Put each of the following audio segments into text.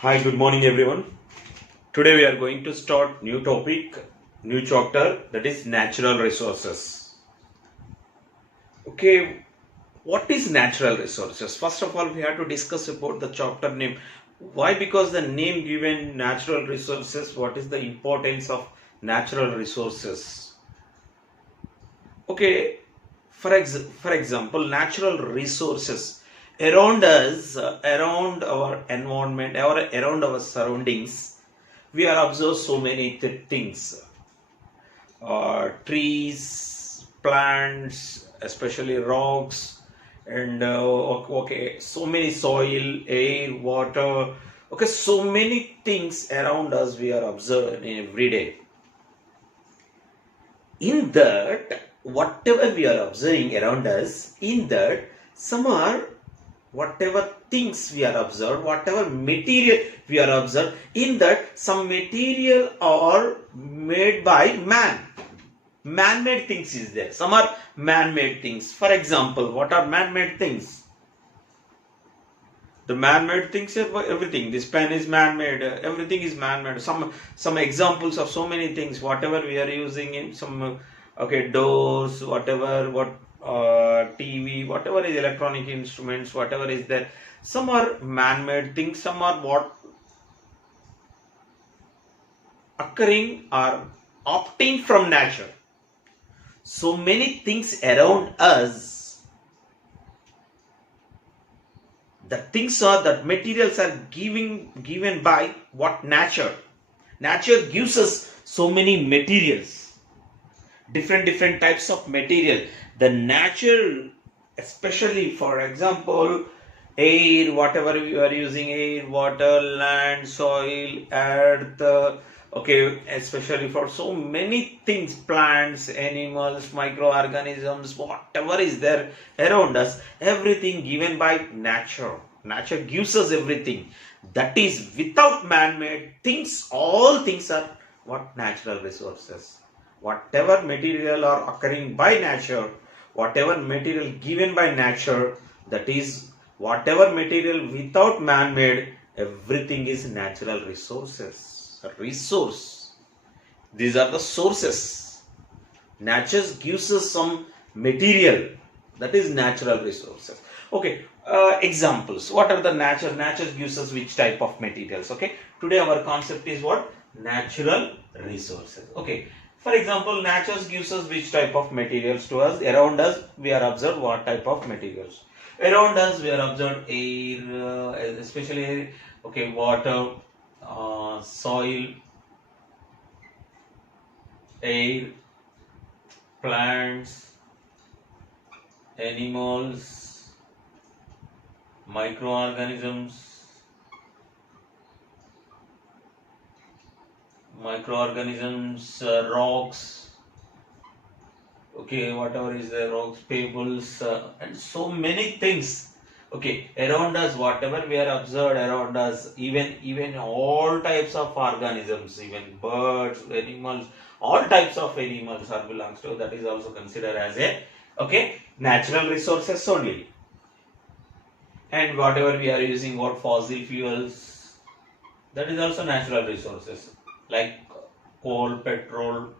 Hi, good morning everyone. Today we are going to start new topic, new chapter, that is natural resources. Okay, what is natural resources? First of all, we have to discuss about the chapter name. Why? Because the name given natural resources, what is the importance of natural resources? Okay, for example, natural resources around us, around our environment, around our surroundings, we are observed so many things, trees, plants, especially rocks, and okay, so many soil, air, water. Okay, so many things around us we are observed every day. In that, whatever we are observing around us, in that, some are whatever things we are observed, whatever material we are observed, in that some material are made by man. Man-made things is there. Some are man-made things. For example, what are man-made things? The man-made things are everything. This pen is man-made. Everything is man-made. Some examples of so many things. Whatever we are using in some doors, whatever TV, whatever is electronic instruments, whatever is there. Some are man-made things. Some are what occurring or obtained from nature. So many things around us, the things are that materials are given by what nature gives us so many materials, different types of material. The nature, especially for example, air, whatever we are using, air, water, land, soil, earth, okay, especially for so many things, plants, animals, microorganisms, whatever is there around us, everything given by nature. Nature gives us everything. That is without man-made things. All things are what? Natural resources. Whatever material are occurring by nature, whatever material given by nature, that is whatever material without man-made, everything is natural resources. Resource. These are the sources. Nature gives us some material, that is natural resources. Okay, examples. What are the nature? Nature gives us which type of materials? Okay, today our concept is what? Natural resources. Okay, for example, nature gives us which type of materials to us. Around us, we are observed what type of materials. Around us, we are observed air, especially air, okay, water, soil, air, plants, animals, microorganisms, rocks, okay, whatever is the rocks, pebbles, and so many things. Okay, around us, whatever we are observed around us, even all types of organisms, even birds, animals, all types of animals are belongs to, that is also considered as a natural resources only. And whatever we are using, what fossil fuels, that is also natural resources, like coal, petrol,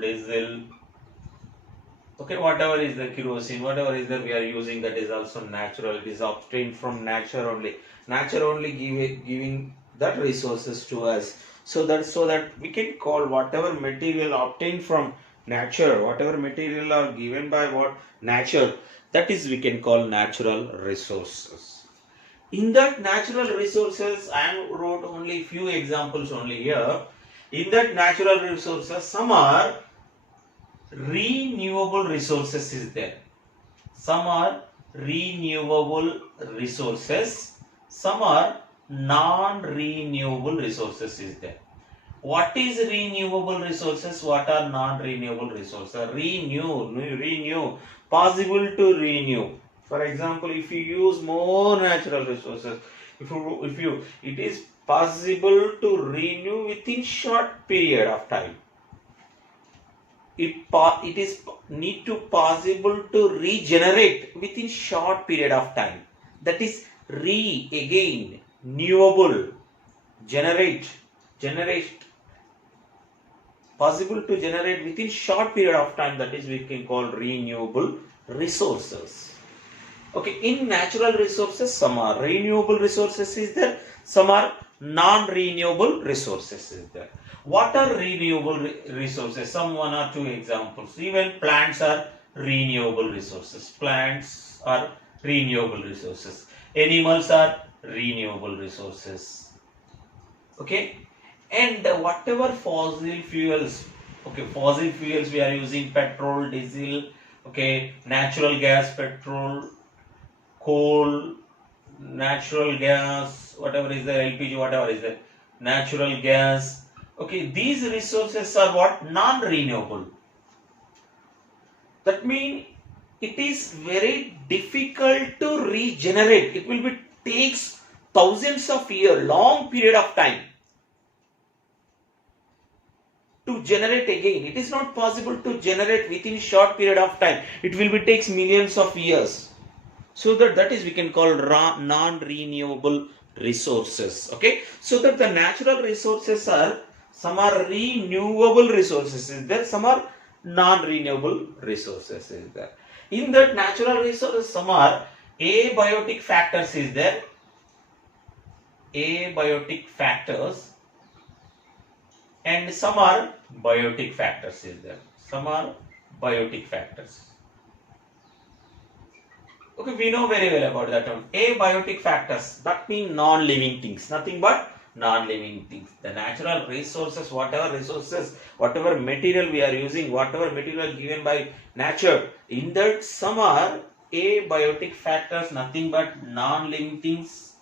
diesel. Okay, whatever is the kerosene, whatever is that we are using, that is also natural. It is obtained from nature only. Nature only giving that resources to us. So that we can call whatever material obtained from nature, whatever material are given by what? Nature. That is we can call natural resources. In that natural resources, I wrote only few examples only here. In that natural resources, some are renewable resources is there. Some are renewable resources. Some are non-renewable resources is there. What is renewable resources? What are non-renewable resources? Renew, possible to renew. For example, if you use more natural resources, it is possible to renew within short period of time. It is need to possible to regenerate within short period of time. That is again renewable, generate, possible to generate within short period of time, that is we can call renewable resources. Okay, in natural resources, some are renewable resources is there, some are non-renewable resources is there. What are renewable resources? Some one or two examples. Even plants are renewable resources. Plants are renewable resources. Animals are renewable resources. Okay, and whatever fossil fuels, okay, fossil fuels we are using, petrol, diesel, okay, natural gas, petrol, coal, natural gas, whatever is there, LPG, whatever is there, natural gas. Okay, these resources are what? Non-renewable. That means it is very difficult to regenerate. It will be takes thousands of years, long period of time to generate again. It is not possible to generate within short period of time. It will be takes millions of years. So that is we can call non-renewable resources. Okay, so that the natural resources are, some are renewable resources is there, some are non-renewable resources is there. In that natural resources, some are abiotic factors is there, abiotic factors, and some are biotic factors is there, some are biotic factors. Okay, we know very well about that term. Abiotic factors, that means non-living things, nothing but non-living things. The natural resources, whatever material we are using, whatever material given by nature, in that some are abiotic factors, nothing but non-living things,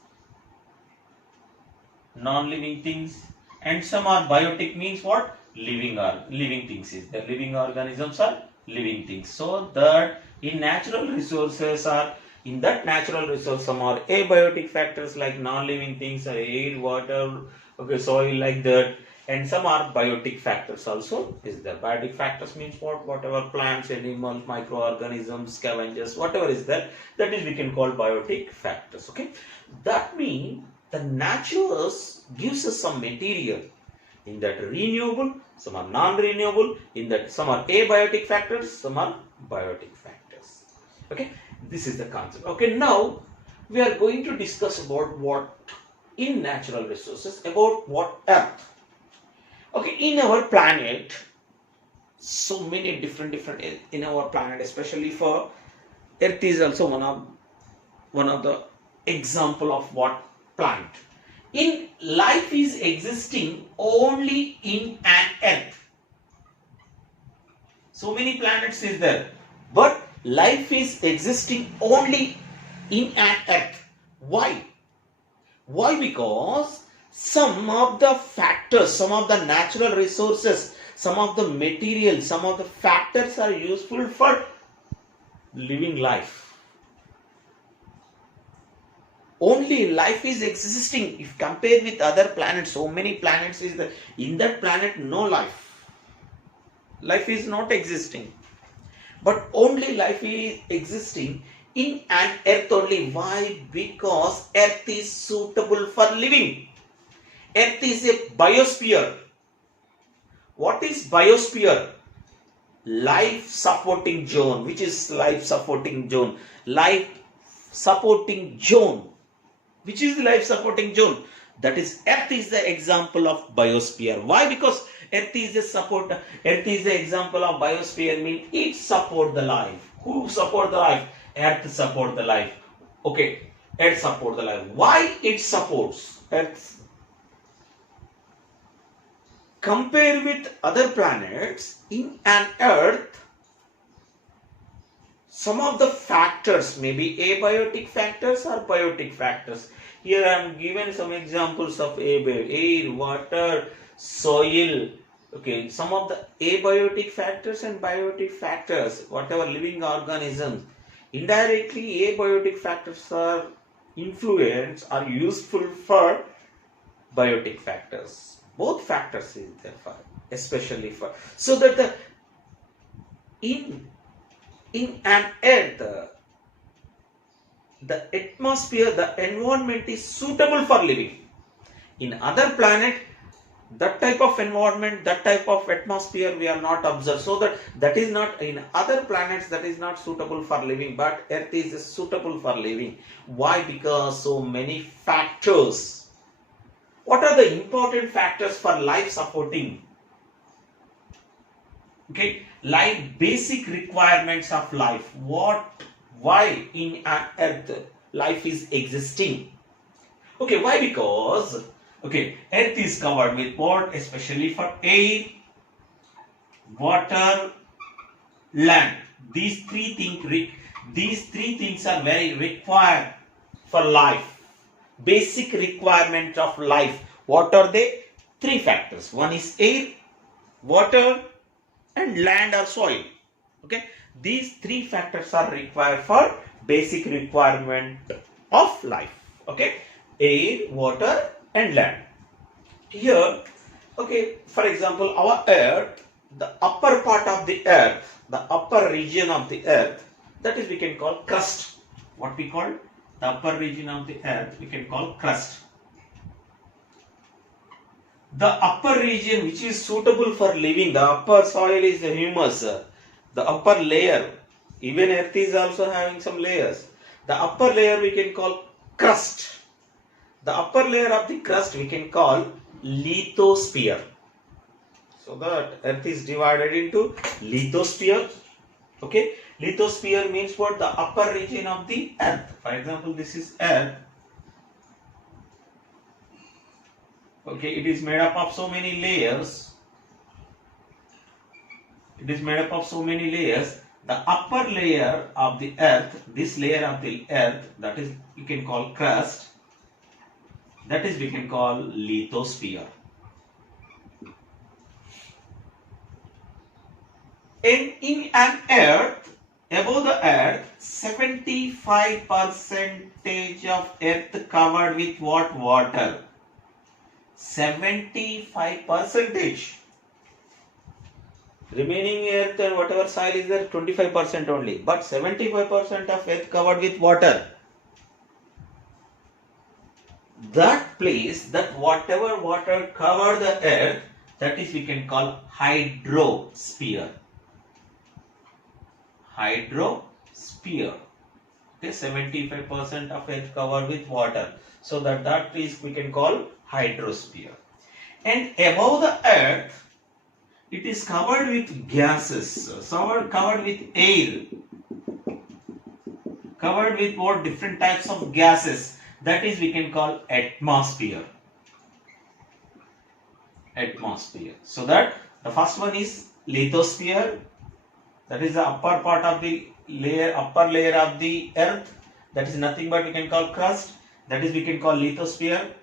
and some are biotic, means what? Living things is there. Living organisms are living things. So that in natural resources are, in that natural resource, some are abiotic factors like non-living things, or air, water, okay, soil, like that, and some are biotic factors also is there. Biotic factors means what? Whatever plants, animals, microorganisms, scavengers, whatever is there, that is we can call biotic factors. Okay, that means the nature gives us some material, in that renewable, some are non-renewable, in that some are abiotic factors, some are biotic factors. Okay, this is the concept. Okay, now we are going to discuss about what in natural resources, about what Earth. Okay, in our planet, so many different in our planet, especially for Earth is also one of the example of what planet. In life is existing only in an Earth. So many planets is there, but life is existing only in an Earth. Why? Why? Because some of the factors, some of the natural resources, some of the materials, some of the factors are useful for living life. Only life is existing. If compared with other planets, so many planets is there. In that planet, no life. Life is not existing. But only life is existing in an Earth only. Why? Because Earth is suitable for living. Earth is a biosphere. What is biosphere? Life supporting zone. Which is life supporting zone? Life supporting zone. Which is the life supporting zone? That is, Earth is the example of biosphere. Why? Because Earth is the example of biosphere, means it support the life. Who support the life? Earth support the life. Okay, Earth support the life. Why it supports Earth? Compare with other planets, in an Earth, some of the factors may be abiotic factors or biotic factors. Here I am given some examples of air, water, soil. Okay, some of the abiotic factors and biotic factors, whatever living organisms. Indirectly, abiotic factors are influence are useful for biotic factors. Both factors is there for, especially for, so that the in an Earth, the atmosphere, the environment is suitable for living. In other planet, that type of environment, that type of atmosphere we are not observed. So that is not, in other planets that is not suitable for living, but Earth is suitable for living. Why? Because so many factors. What are the important factors for life supporting? Okay, like basic requirements of life. Why in an Earth life is existing? Okay, why? Because Earth is covered with what? Especially for air, water, land. These three things are very required for life. Basic requirement of life. What are they? Three factors. One is air, water, and land or soil. Okay, these three factors are required for basic requirement of life. Okay, air, water, and land. Here, for example, our Earth, the upper part of the Earth, the upper region of the Earth, that is we can call crust. What we call the upper region of the Earth, we can call crust. The upper region which is suitable for living, the upper soil is the humus, the upper layer. Even Earth is also having some layers. The upper layer we can call crust. The upper layer of the crust we can call lithosphere. So that Earth is divided into lithosphere. Okay, lithosphere means what? The upper region of the Earth. For example, this is Earth. Okay, it is made up of so many layers. The upper layer of the Earth, this layer of the Earth, that is you can call crust. That is we can call lithosphere. And in an Earth, above the Earth, 75% of Earth covered with what? Water. 75%. Remaining Earth and whatever soil is there, 25% only. But 75% of Earth covered with water. That place, that whatever water covered the Earth, that is we can call hydrosphere. Hydrosphere. Okay, 75% of Earth covered with water. So that is we can call hydrosphere. And above the Earth, it is covered with gases, covered with air, covered with what? Different types of gases. That is we can call atmosphere. So that the first one is lithosphere. That is the upper part of the upper layer of the Earth. That is nothing but we can call crust. That is we can call lithosphere.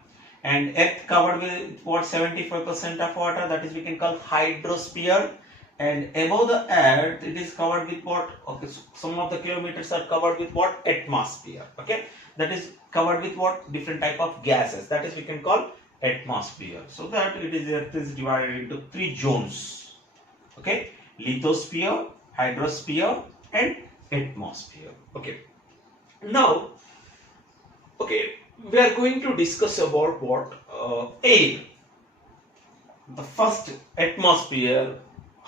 And Earth covered with what? 75% of water. That is we can call hydrosphere. And above the Earth, it is covered with what? Okay, so some of the kilometers are covered with what? Atmosphere. Okay, that is covered with what? Different type of gases. That is we can call atmosphere. So that Earth is divided into three zones. Okay, lithosphere, hydrosphere, and atmosphere. Okay. Now, we are going to discuss about what? Air. The first, atmosphere.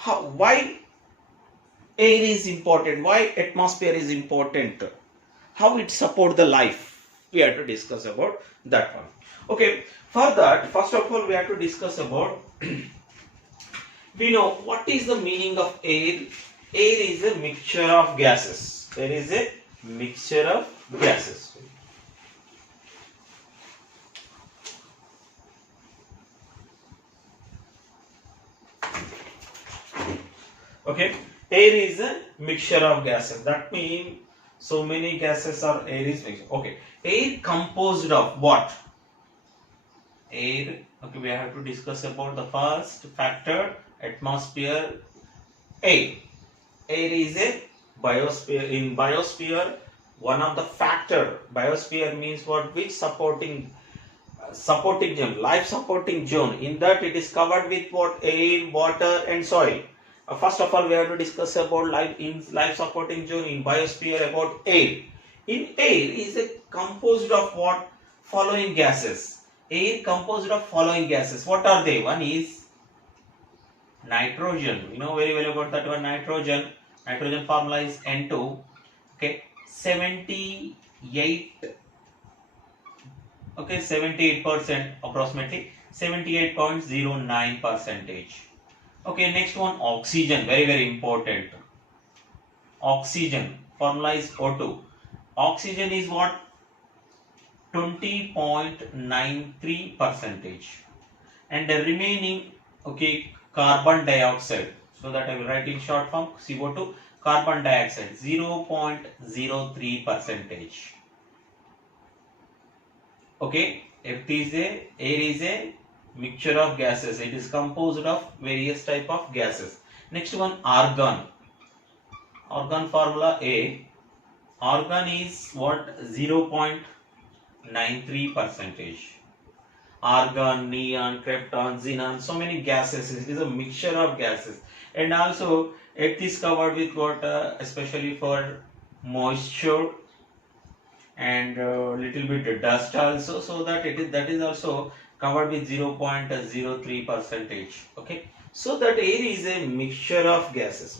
Why air is important? Why atmosphere is important? How it support the life? We have to discuss about that one. Okay. For that, first of all, we have to discuss about. We know what is the meaning of air. Air is a mixture of gases. There is a mixture of gases. Okay, air is a mixture of gases. That means so many gases or air is mixture. Okay, air composed of what? Air. Okay, we have to discuss about the first factor, atmosphere. Air. Air is a biosphere. In biosphere, one of the factor. Biosphere means what? Which supporting zone, life supporting zone. In that it is covered with what? Air, water, and soil. First of all, we have to discuss about life supporting zone in biosphere about air. In air is a composed of what? Following gases. Air composed of following gases. What are they? One is nitrogen. You know very well about that one, nitrogen. Nitrogen formula is N2. Okay, 78. Okay, 78% approximately. 78.09 percentage. Okay, next one, oxygen. Very, very important. Oxygen formula is O2. Oxygen is what? 20.93 percentage. And the remaining, okay, carbon dioxide. So that I will write in short form, CO2, carbon dioxide, 0.03 percentage. Okay, air is a mixture of gases. It is composed of various type of gases. Next one, argon. Argon formula A. Argon is what? 0.93 percentage. Argon, neon, krypton, xenon, so many gases. It is a mixture of gases. And also it is covered with what? Especially for moisture and little bit dust also, so that that is also covered with 0.03 percentage. Okay, so that air is a mixture of gases.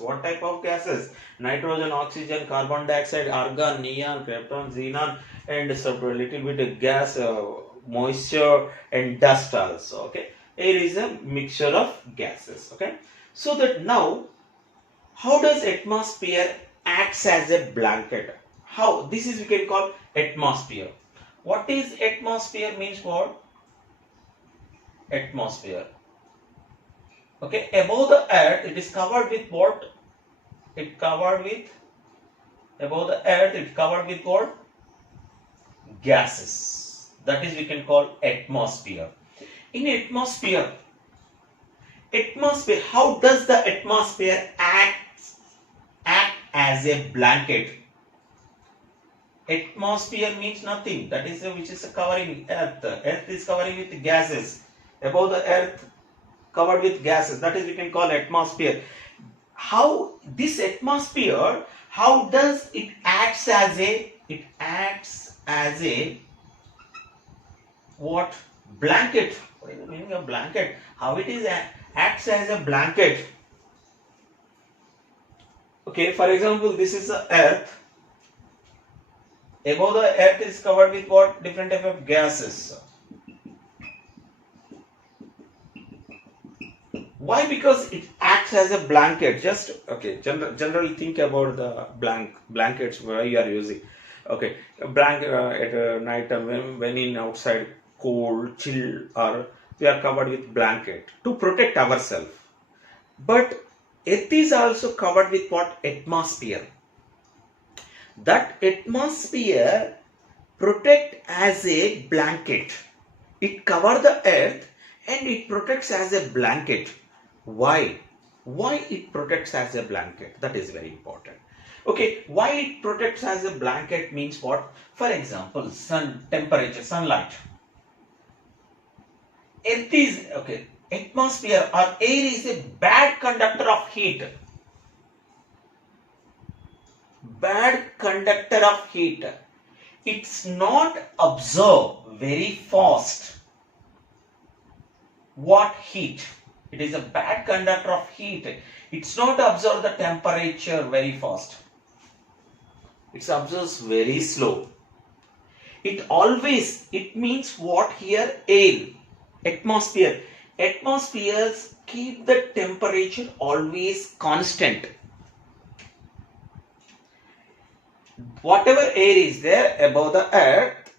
What type of gases? Nitrogen, oxygen, carbon dioxide, argon, neon, krypton, xenon, and some little bit of gas, moisture and dust also. Okay, air is a mixture of gases. Okay, so that now how does atmosphere acts as a blanket? How? This is we can call atmosphere. What is atmosphere means what? Atmosphere. Okay, above the earth it is covered with what? It covered with, above the earth it covered with what? Gases. That is we can call atmosphere. In atmosphere, how does the atmosphere act as a blanket? Atmosphere means nothing. That is which is covering earth. Earth is covering with gases. Above the earth covered with gases. That is we can call atmosphere. How this atmosphere? How does it acts as a? It acts as a what? Blanket. What is the meaning of blanket? How it is acts as a blanket? Okay. For example, this is the earth. Above the earth is covered with what? Different type of gases. Why? Because it acts as a blanket. Just okay. Generally think about the blankets where you are using. Okay, a blanket at night time when in outside cold, chill, or we are covered with blanket to protect ourselves. But earth is also covered with what? Atmosphere. That atmosphere protect as a blanket. It covers the earth and it protects as a blanket. Why? Why it protects as a blanket? That is very important. Okay, why it protects as a blanket means what? For example, sun temperature, sunlight. Earth is okay. Atmosphere or air is a bad conductor of heat. Bad conductor of heat. It's not absorb very fast. What heat? It is a bad conductor of heat. It's not absorb the temperature very fast. It absorbs very slow. It means what here? Air. Atmosphere. Atmospheres keep the temperature always constant. Whatever air is there above the earth,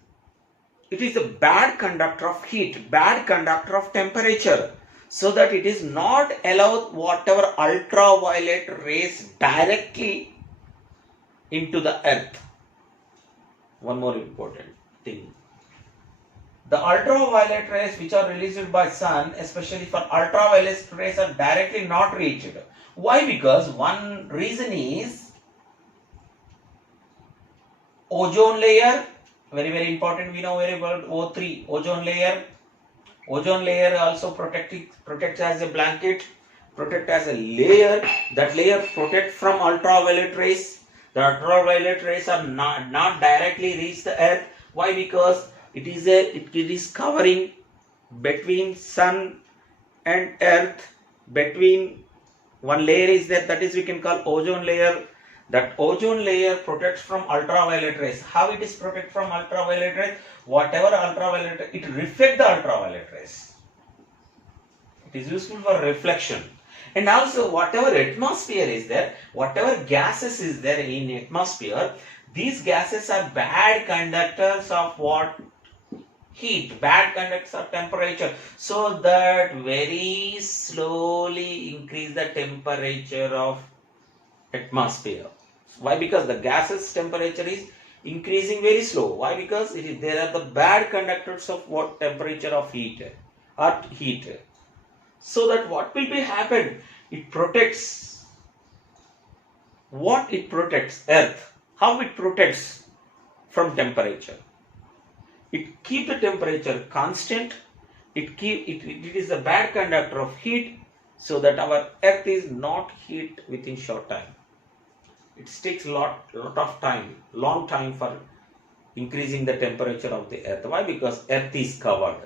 it is a bad conductor of heat, bad conductor of temperature, so that it is not allowed whatever ultraviolet rays directly into the earth. One more important thing. The ultraviolet rays which are released by sun, especially for ultraviolet rays, are directly not reached. Why? Because one reason is ozone layer, very important. We know very well O3, ozone layer. Ozone layer also protects as a blanket, protect as a layer. That layer protect from ultraviolet rays. The ultraviolet rays are not directly reach the earth. Why? Because it is covering between sun and earth, between one layer is there, that is we can call ozone layer. That ozone layer protects from ultraviolet rays. How it is protect from ultraviolet rays? Whatever ultraviolet, it reflect the ultraviolet rays. It is useful for reflection. And also whatever atmosphere is there, whatever gases is there in atmosphere, these gases are bad conductors of what? Heat, bad conductors of temperature. So that very slowly increase the temperature of atmosphere. Why? Because the gases temperature is increasing very slow. Why? Because there are the bad conductors of what? Temperature of heat or heat. So that what will be happen? It protects. What it protects? Earth. How it protects from temperature? It keep the temperature constant. It is a bad conductor of heat, so that our earth is not heat within short time. It takes lot of time, long time for increasing the temperature of the earth. Why? Because earth is covered.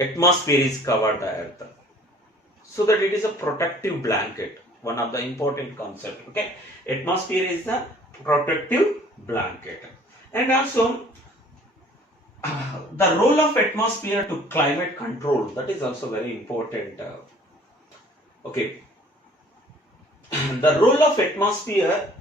Atmosphere is covered the earth. So that it is a protective blanket. One of the important concept. Okay, atmosphere is the protective blanket. And also the role of atmosphere to climate control, that is also very important. Okay, the role of atmosphere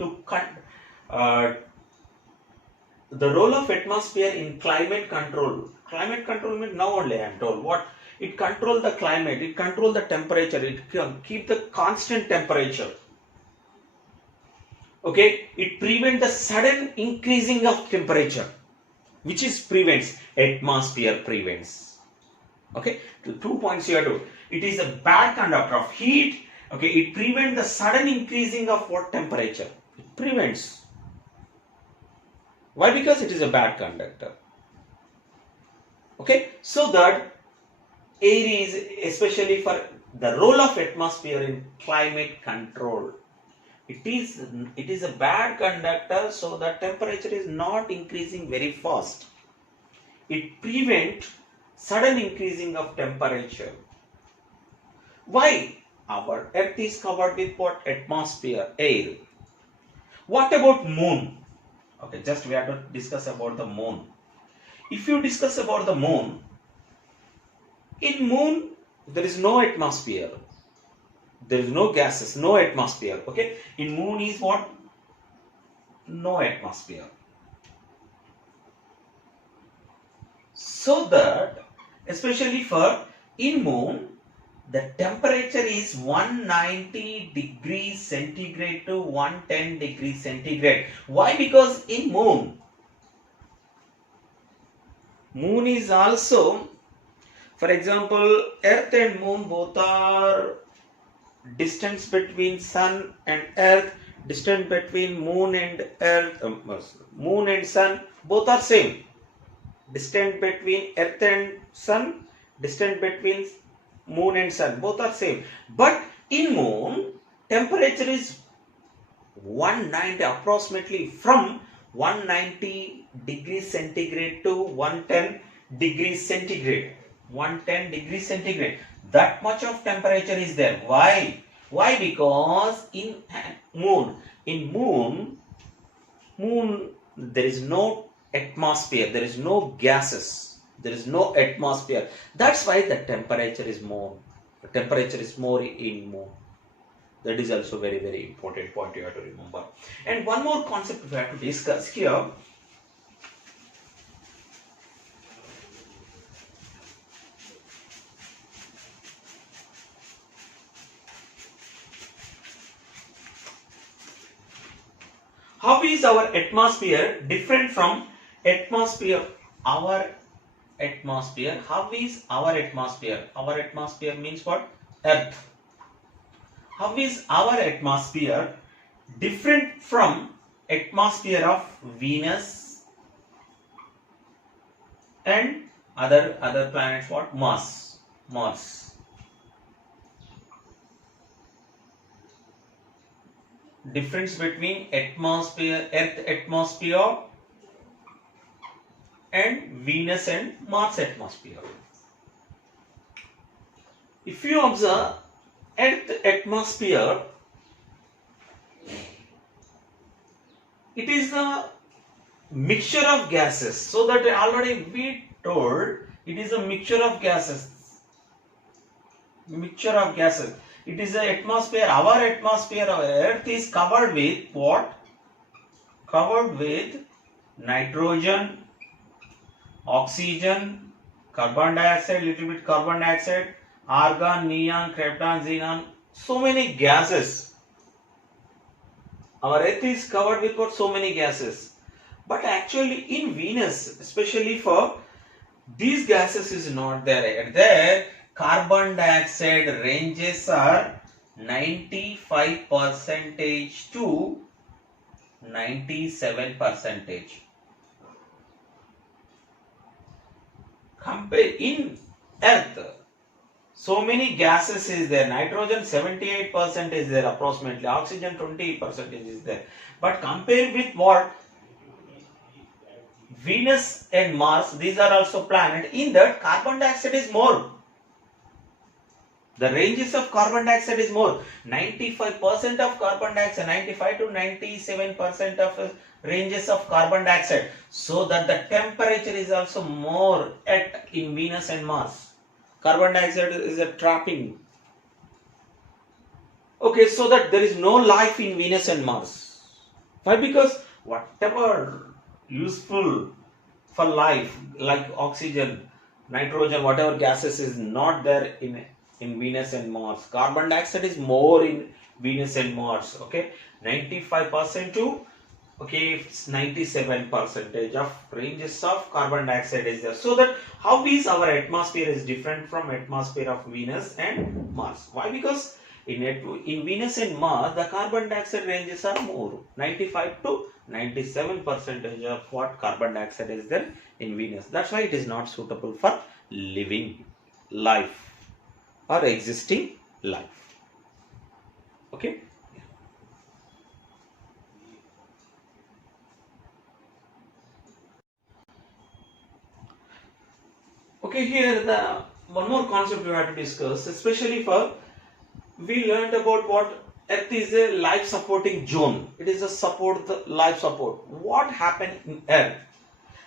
the role of atmosphere in climate control. Climate control means now only I am told what it control the climate, it control the temperature, it can keep the constant temperature. Okay, it prevent the sudden increasing of temperature. Which is prevents? Atmosphere prevents. Okay, 2 points here too. It is a bad conductor of heat. Okay, it prevents the sudden increasing of what? Temperature. It prevents. Why? Because it is a bad conductor. Okay, so that air is especially for the role of atmosphere in climate control. It is a bad conductor, so the temperature is not increasing very fast. It prevents sudden increasing of temperature. Why? Our earth is covered with what? Atmosphere, air. What about moon? Okay, just we have to discuss about the moon. If you discuss about the moon, in moon there is no atmosphere. There is no gases, no atmosphere. Okay, in moon is what? No atmosphere. So that especially for in moon, the temperature is 190 degrees centigrade to 110 degrees centigrade. Why? Because in moon is also, for example, earth and moon both are distance between sun and earth, distance between moon and earth, moon and sun both are same. Distance between earth and sun, distance between moon and sun both are same. But in moon temperature is 190, approximately from 190 degrees centigrade to 110 degrees centigrade. 110 degrees centigrade. That much of temperature is there. Why? Why? Because in moon there is no atmosphere, there is no gases, there is no atmosphere. That's why the temperature is more. The temperature is more in moon. That is also very, very important point you have to remember. And one more concept we have to discuss here. How is our atmosphere different from atmosphere? Our atmosphere. How is our atmosphere? Our atmosphere means what? Earth. How is our atmosphere different from atmosphere of Venus and other planets? What? Mars. difference between atmosphere, Earth atmosphere and Venus and Mars atmosphere. If you observe Earth atmosphere, it is the mixture of gases. So that already we told it is a mixture of gases. Mixture of gases. It is the atmosphere. Our atmosphere of Earth is covered with what? Covered with nitrogen, oxygen, carbon dioxide, little bit carbon dioxide, argon, neon, krypton, xenon, so many gases. Our Earth is covered with what? So many gases. But actually in Venus, especially for these gases is not there. There carbon dioxide ranges are 95% to 97%. Compare in Earth, so many gases is there. Nitrogen 78% is there approximately. Oxygen 20% is there. But compare with what? Venus and Mars, these are also planets. In that carbon dioxide is more. The ranges of carbon dioxide is more. 95% of carbon dioxide, 95 to 97% of ranges of carbon dioxide. So that the temperature is also more in Venus and Mars. Carbon dioxide is a trapping. Okay, so that there is no life in Venus and Mars. Why? Because whatever useful for life like oxygen, nitrogen, whatever gases is not there in Venus and Mars. Carbon dioxide is more in Venus and Mars. Okay, 95% to 97% of ranges of carbon dioxide is there. So that how is our atmosphere is different from atmosphere of Venus and Mars? Why? Because in Venus and Mars the carbon dioxide ranges are more, 95 to 97% of what carbon dioxide is there in Venus. That's why it is not suitable for living life or existing life. Okay. Okay, here the one more concept we have to discuss, especially for we learned about what Earth is a life supporting zone. It is a life support. What happened in Earth?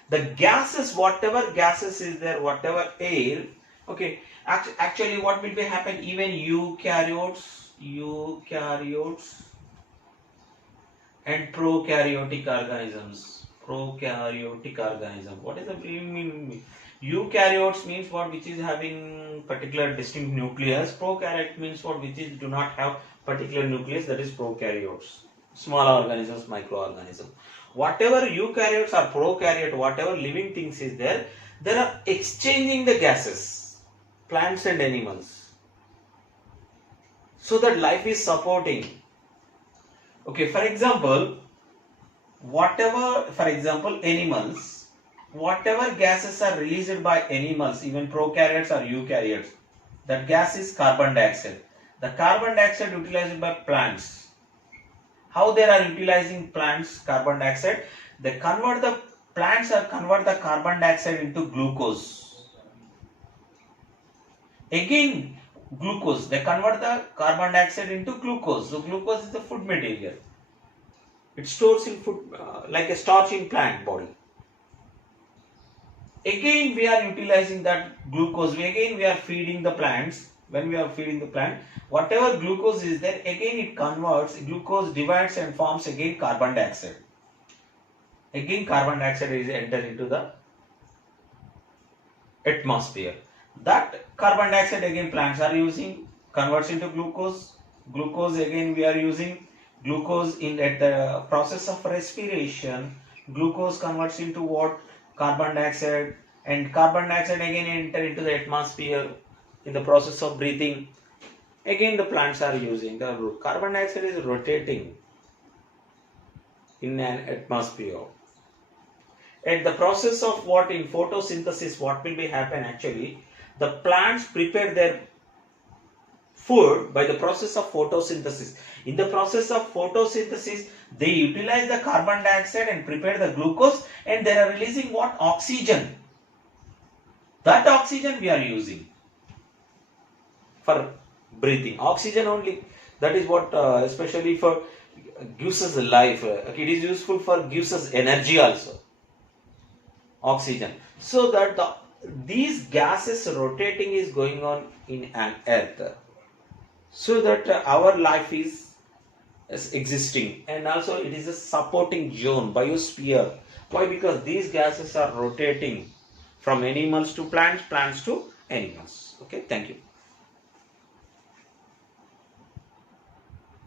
The gases, whatever gases is there, whatever air, okay, actually what will be happen, even eukaryotes and prokaryotic organisms. What is the mean? Eukaryotes means what? Which is having particular distinct nucleus. Prokaryote means what? Which is do not have particular nucleus. That is prokaryotes. Small organisms, microorganisms. Whatever eukaryotes or prokaryote, whatever living things is there, they are exchanging the gases, plants and animals, so that life is supporting. Okay, for example, animals, whatever gases are released by animals, even prokaryotes or eukaryotes, that gas is carbon dioxide. The carbon dioxide utilized by plants. How they are utilizing plants carbon dioxide? They convert the carbon dioxide into glucose. Again, glucose. They convert the carbon dioxide into glucose. So glucose is the food material. It stores in food like a starch in plant body. Again, we are utilizing that glucose. We are feeding the plants. When we are feeding the plant, whatever glucose is there, again it converts, glucose divides and forms again carbon dioxide. Again carbon dioxide is entered into the atmosphere. That carbon dioxide again plants are using, converts into glucose. Glucose again we are using, glucose at the process of respiration. Glucose converts into what? Carbon dioxide, and carbon dioxide again enter into the atmosphere in the process of breathing. Again the plants are using. The carbon dioxide is rotating in an atmosphere. At the process of what? In photosynthesis, what will be happen actually? The plants prepare their food by the process of photosynthesis. In the process of photosynthesis, they utilize the carbon dioxide and prepare the glucose, and they are releasing what? Oxygen. That oxygen we are using for breathing. Oxygen only. That is what especially for gives us life. It is useful for gives us energy also. Oxygen. So that these gases rotating is going on in an earth. So that our life is existing, and also it is a supporting zone, biosphere. Why? Because these gases are rotating from animals to plants, plants to animals. Okay, thank you.